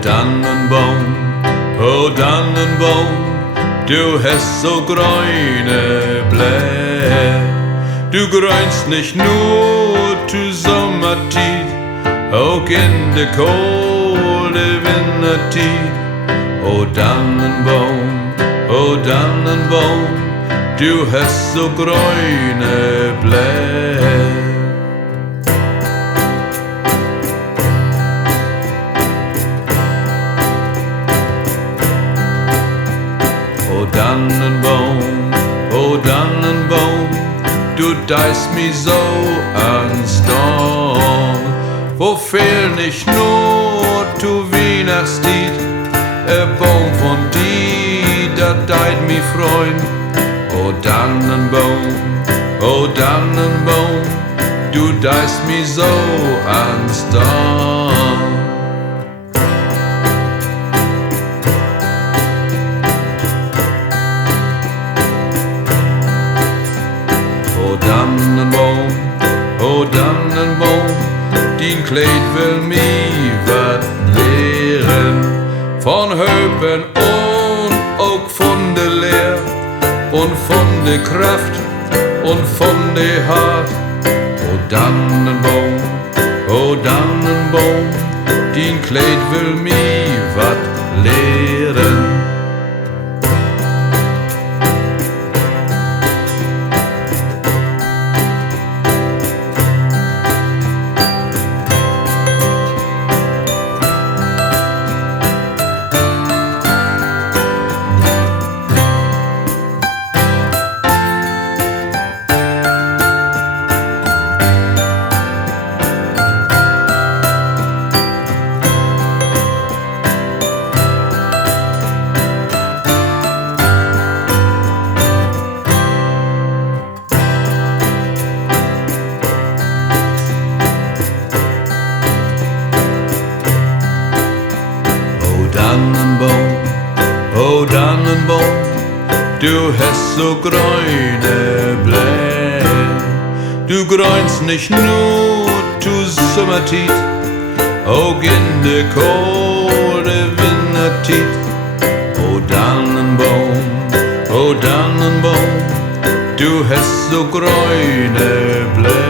Tannenbaum, o Tannenbaum, du hast so grüne Blätter. Du grünst nicht nur zu Sommertied, auch in de kohle Wintertied. O Tannenbaum, o Tannenbaum, du hast so grüne Blätter. O Tannenbaum, o Tannenbaum, du deist mi so ans Dorn. Wo fehl nicht nur zu Weihnachtstied, Baum von die, da deit mi Freund. O Tannenbaum, o Tannenbaum, du deist mi so ans Dorn. O Tannenbaum, o Tannenbaum, din Kleid will mi wat lehren. Von Höpen und auch von der Lehr und von der Kraft und von der Hart. O Tannenbaum, o Tannenbaum, din Kleid will mi wat lehren. Tannenbaum, o Tannenbaum, du hast so grüne Blätter. Du grünst nicht nur zu Sommertied, auch in de kohle Wintertied. O Tannenbaum, o Tannenbaum, du hast so grüne Blätter.